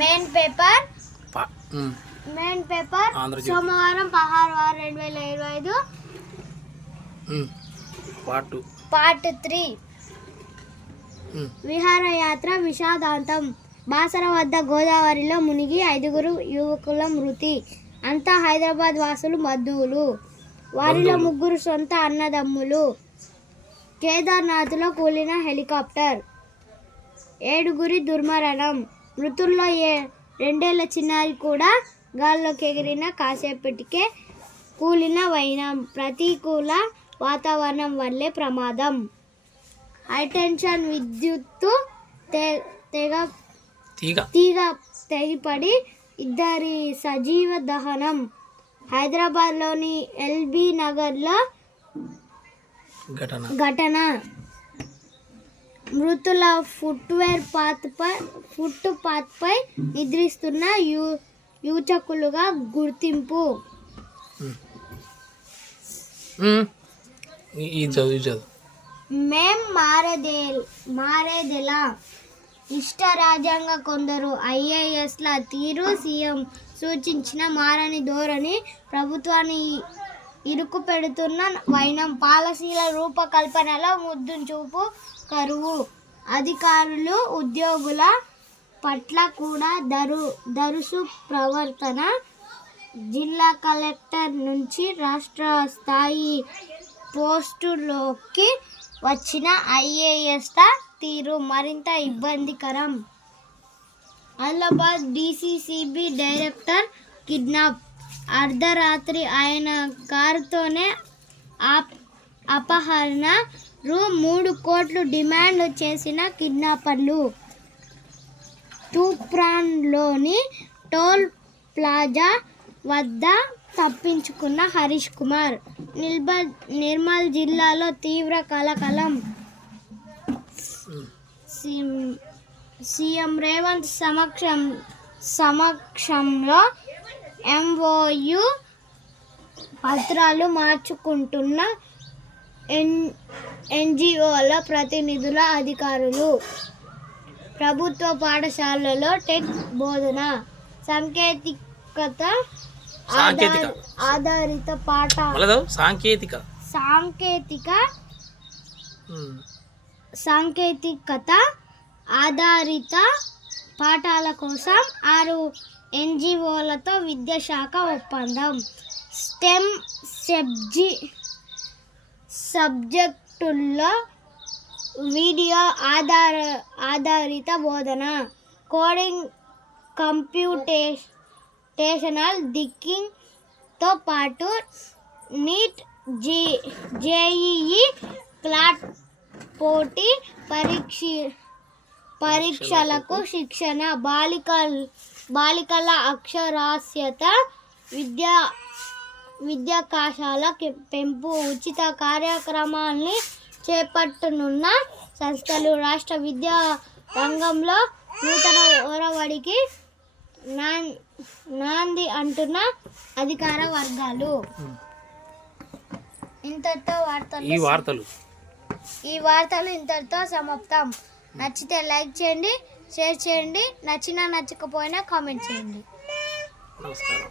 Main paper సోమవారం 16/6/2025 part 3 విహారయాత్ర విషాదాంతం. Basara వద్ద గోదావరిలో మునిగి 5 యువకుల మృతి. అంతా హైదరాబాద్ వాసులు, బంధువులు. వారిలో 3 సొంత అన్నదమ్ములు. కేదార్నాథ్లో కూలిన హెలికాప్టర్. 7 దుర్మరణం. మృతుల్లో 2 ఏళ్ల చిన్నారి కూడా. గాల్లోకి ఎగిరిన కాసేపటికే కూలిన వైనం. ప్రతికూల వాతావరణం వల్లే ప్రమాదం. హైటెన్షన్ విద్యుత్తు తీగ తెగిపడి 2 సజీవ దహనం. హైదరాబాద్లోని ఎల్బీ నగర్లో ఘటన. మృతుల ఫుట్పాత్పై నిద్రిస్తున్న యువకులుగా గుర్తింపు. మేం మారేదెలా? ఇష్ట రాజ్యాంగ కొందరు ఐఏఎస్ల తీరు. సీఎం సూచించిన మారని ధోరణి. ప్రభుత్వాన్ని ఇరుకు పెడుతున్న వైనం. పాలసీల రూపకల్పనలో ముద్దుచూపు కరువు. అధికారులు, ఉద్యోగుల పట్ల కూడా దరుసు ప్రవర్తన. జిల్లా కలెక్టర్ నుంచి రాష్ట్ర స్థాయి పోస్టులోకి వచ్చిన ఐఏఎస్ల తీరు మరింత ఇబ్బందికరం. Adilabad DCCB director kidnap. అర్ధరాత్రి ఆయన కారుతోనే అపహరణ. రూ. 3 కోట్లు డిమాండ్ చేసిన కిడ్నాపర్లు. తూప్రాన్లోని టోల్ ప్లాజా వద్ద తప్పించుకున్న హరీష్ కుమార్. నిర్మల్ జిల్లాలో తీవ్ర కలకలం. సీఎం రేవంత్ సమక్షంలో ఎంఓయు పత్రాలు మార్చుకుంటున్న ఎన్జిఓల ప్రతినిధుల, అధికారులు. ప్రభుత్వ పాఠశాలలో టెక్ బోధన. ఆధారిత సాంకేతికత ఆధారిత పాఠాల కోసం 6 ఎన్జిఓలతో విద్యాశాఖ ఒప్పందం. స్టెమ్ సబ్జెక్టుల్లో వీడియో ఆధారిత బోధన. కోడింగ్, కంప్యూటేషనల్ థింకింగ్తో పాటు నీట్, జేఈఈ, క్లాట్ పోటీ పరీక్షలకు శిక్షణ. బాలికల అక్షరాస్యత, విద్యావకాశాల పెంపు. ఉచిత కార్యక్రమాల్ని చేపట్టనున్న సంస్థలు. రాష్ట్ర విద్యా రంగంలో నూతన ఒరవడికి నాంది అంటున్న అధికార వర్గాలు. ఇంతటితో ఈ వార్తలు ఇంతటితో సమాప్తం. నచ్చితే లైక్ చేయండి, షేర్ చేయండి. నచ్చినా నచ్చకపోయినా కామెంట్ చేయండి. నమస్కారం.